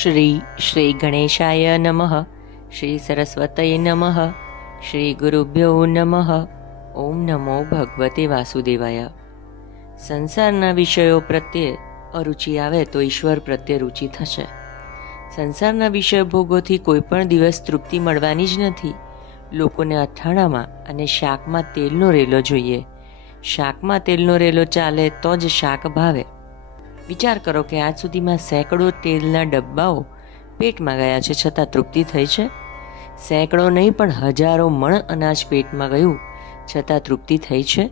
શ્રી ગણેશાય નમઃ. શ્રી સરસ્વતય નમઃ. શ્રી ગુરુભ્યો નમઃ. ઓમ નમો ભગવતે વાસુદેવાય. સંસારના વિષયો પ્રત્યે અરુચિ આવે તો ઈશ્વર પ્રત્યે રુચિ થશે. સંસારના વિષય ભોગોથી કોઈ પણ દિવસ તૃપ્તિ મળવાની જ નથી. લોકોને અથાણામાં અને શાકમાં તેલનો રેલો જોઈએ. શાકમાં તેલનો રેલો ચાલે તો જ શાક ભાવે. વિચાર કરો કે આજ સુધીમાં સેંકડો તેલના ડબ્બાઓ પેટમાં ગયા છે, છતાં તૃપ્તિ થઈ છે? સેંકડો નહીં પણ હજારો મણ અનાજ પેટમાં ગયું, છતાં તૃપ્તિ થઈ છે?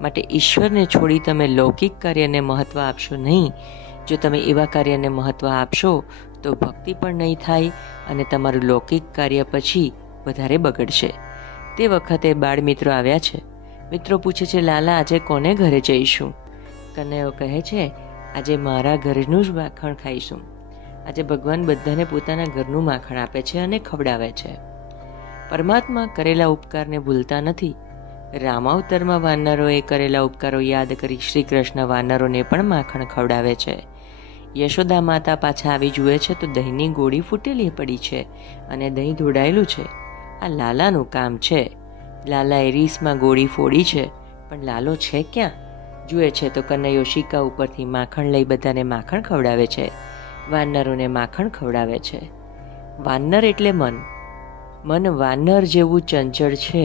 માટે ઈશ્વરને છોડી તમે લૌકિક કાર્યને મહત્ત્વ આપશો નહીં. જો તમે એવા કાર્યને મહત્ત્વ આપશો તો ભક્તિ પણ નહીં થાય અને તમારું લૌકિક કાર્ય પછી વધારે બગડશે. તે વખતે બાળ મિત્રો આવ્યા છે. મિત્રો પૂછે છે, લાલા આજે કોને ઘરે જઈશું? કનૈયો કહે છે, આજે મારા ઘરનું જ માખણ ખાઈશું. આજે ભગવાન બધાને પોતાના ઘરનું માખણ આપે છે અને ખવડાવે છે. પરમાત્મા કરેલા ઉપકારને ભૂલતા નથી. રામાવતારમાં વાનરોએ કરેલા ઉપકારો યાદ કરી શ્રી કૃષ્ણ વાનરોને પણ માખણ ખવડાવે છે. યશોદા માતા પાછા આવી જુએ છે તો દહીંની ગોળી ફૂટેલી પડી છે અને દહીં ધોડાયેલું છે. આ લાલાનું કામ છે. લાલાએ રીસમાં ગોળી ફોડી છે, પણ લાલો છે ક્યાં? જુએ છે તો કનૈયો શિકા ઉપરથી માખણ લઈ બધાને માખણ ખવડાવે છે. વાનરોને માખણ ખવડાવે છે. વાનર એટલે મન. મન વાનર જેવું ચંચળ છે,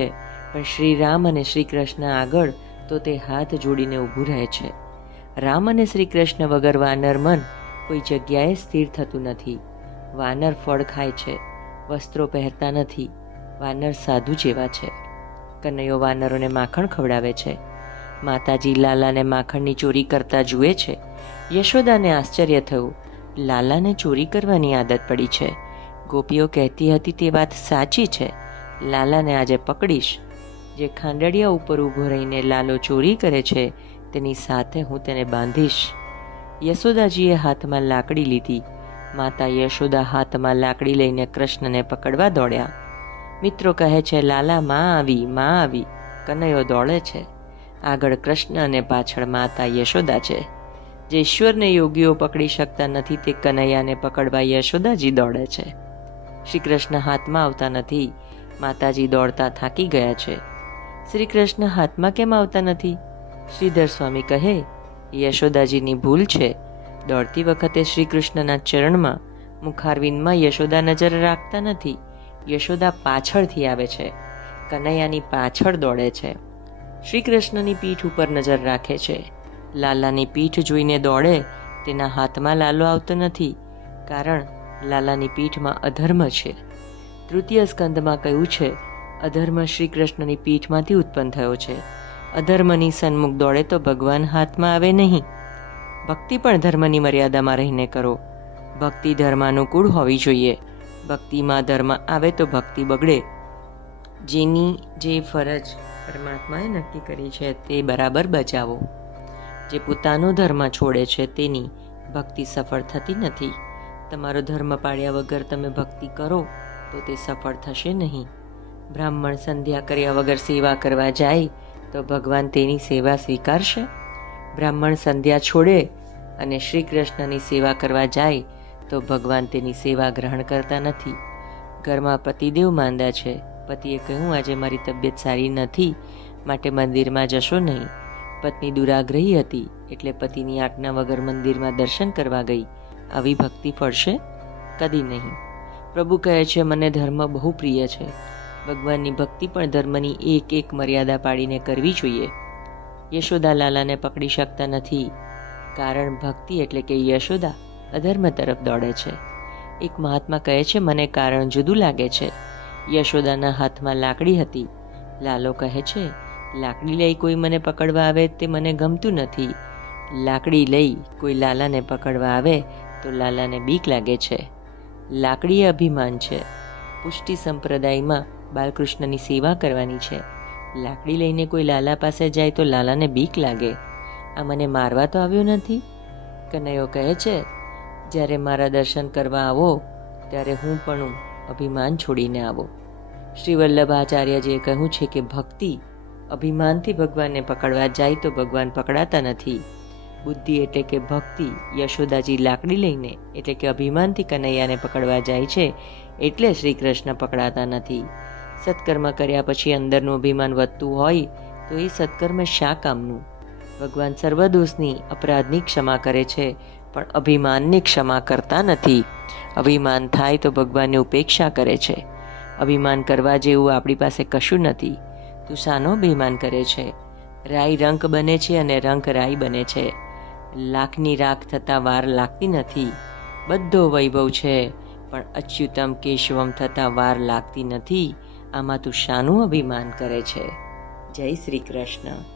પણ શ્રી રામ અને શ્રી કૃષ્ણ આગળ તો તે હાથ જોડીને ઊભું રહે છે. રામ અને શ્રી કૃષ્ણ વગર વાનર મન કોઈ જગ્યાએ સ્થિર થતું નથી. વાનર ફળ ખાય છે, વસ્ત્રો પહેરતા નથી. વાનર સાધુ જેવા છે. કનૈયો વાનરોને માખણ ખવડાવે છે. માતાજી લાલાને માખણની ચોરી કરતા જુએ છે. યશોદાને આશ્ચર્ય થયું. લાલાને ચોરી કરવાની આદત પડી છે. ગોપીઓ કહેતી હતી તે વાત સાચી છે. લાલાને આજે પકડીશ. જે ખાંડડિયા ઉપર ઊભો રહીને લાલો ચોરી કરે છે તેની સાથે હું તેને બાંધીશ. યશોદાજીએ હાથમાં લાકડી લીધી. માતા યશોદા હાથમાં લાકડી લઈને કૃષ્ણને પકડવા દોડ્યા. મિત્રો કહે છે, લાલા માં આવી, માં આવી. કનૈયો દોડે છે. આગળ કૃષ્ણ અને પાછળ માતા યશોદા છે. જે ઈશ્વરને યોગીઓ પકડી શકતા નથી તે કનૈયાને પકડવા યશોદાજી દોડે છે. શ્રી કૃષ્ણ હાથમાં આવતા નથી. માતાજી દોડતા થાકી ગયા છે. શ્રી કૃષ્ણ હાથમાં કેમ આવતા નથી? શ્રીધર સ્વામી કહે, યશોદાજીની ભૂલ છે. દોડતી વખતે શ્રી કૃષ્ણના ચરણમાં મુખારવિંદમાં યશોદા નજર રાખતા નથી. યશોદા પાછળથી આવે છે. કનૈયાની પાછળ દોડે છે. શ્રી કૃષ્ણની પીઠ ઉપર નજર રાખે છે. લાલાની પીઠ જોઈને દોડે. તેના હાથમાં લાલો આવતો નથી, કારણ લાલાની પીઠમાં અધર્મ છે. તૃતીય સ્કંદમાં કહ્યું છે, અધર્મ શ્રી કૃષ્ણની પીઠમાંથી ઉત્પન્ન થયો છે. અધર્મની સન્મુખ દોડે તો ભગવાન હાથમાં આવે નહીં. ભક્તિ પણ ધર્મની મર્યાદામાં રહીને કરો. ભક્તિ ધર્માનુકૂળ હોવી જોઈએ. ભક્તિમાં ધર્મ આવે તો ભક્તિ બગડે. જેની જે ફરજ પરમાત્માએ નક્કી કરી છે તે બરાબર બજાવો. જે પોતાનો ધર્મ છોડે છે તેની ભક્તિ સફળ થતી નથી. તમારો ધર્મ પાળ્યા વગર તમે ભક્તિ કરો તો તે સફળ થશે નહીં. બ્રાહ્મણ સંધ્યા કર્યા વગર સેવા કરવા જાય તો ભગવાન તેની સેવા સ્વીકારશે? બ્રાહ્મણ સંધ્યા છોડે અને શ્રી કૃષ્ણની સેવા કરવા જાય તો ભગવાન તેની સેવા ગ્રહણ કરતા નથી. ઘરમાં પતિદેવ માંદા છે. પતિએ કહ્યું, આજે મારી તબિયત સારી નથી, માટે મંદિરમાં જશો નહીં. પત્ની દુરાગ્રહી હતી એટલે પતિની આજ્ઞા વગર મંદિરમાં દર્શન કરવા ગઈ. આવી ભક્તિ ફળશે? કદી નહીં. પ્રભુ કહે છે, મને ધર્મ બહુ પ્રિય છે. ભગવાનની ભક્તિ પણ ધર્મની એક એક મર્યાદા પાડીને કરવી જોઈએ. યશોદા લાલાને પકડી શકતા નથી, કારણ ભક્તિ એટલે કે યશોદા અધર્મ તરફ દોડે છે. એક મહાત્મા કહે છે, મને કારણ જુદું લાગે છે. યશોદાના હાથમાં લાકડી હતી. લાલો કહે છે, લાકડી લઈ કોઈ મને પકડવા આવે તે મને ગમતું નથી. લાકડી લઈ કોઈ લાલાને પકડવા આવે તો લાલાને બીક લાગે છે. લાકડી એ અભિમાન છે. પુષ્ટિ સંપ્રદાયમાં બાલકૃષ્ણની સેવા કરવાની છે. લાકડી લઈને કોઈ લાલા પાસે જાય તો લાલાને બીક લાગે. આ મને મારવા તો આવ્યો નથી. કનૈયો કહે છે, જ્યારે મારા દર્શન કરવા આવો ત્યારે હું પણ અભિમાન છોડીને આવો. શ્રી વલ્લભાચાર્યજીએ કહ્યું છે કે ભક્તિ અભિમાનથી ભગવાનને પકડવા જાય તો ભગવાન પકડાતા નથી. બુદ્ધિ એટલે કે ભક્તિ. યશોદાજી લાકડી લઈને એટલે કે અભિમાનથી કનૈયાને પકડવા જાય છે, એટલે શ્રી કૃષ્ણ પકડાતા નથી. સત્કર્મ કર્યા પછી અંદરનું અભિમાન વધતું હોય તો એ સત્કર્મ શા કામનું? ભગવાન સર્વદોષની, અપરાધની ક્ષમા કરે છે, પણ અભિમાનની ક્ષમા કરતા નથી. અભિમાન થાય તો ભગવાનની ઉપેક્ષા કરે છે. અભિમાન કરવા જેવું આપણી પાસે કશું નથી. તું શાનો અભિમાન કરે છે? રાઈ રંક બને છે અને રંક રાઈ બને છે. લાખની રાખ થતાં વાર લાગતી નથી. બધો વૈભવ છે, પણ અચ્યુતમ કેશવમ થતાં વાર લાગતી નથી. આમાં તું શાનું અભિમાન કરે છે? જય શ્રી કૃષ્ણ.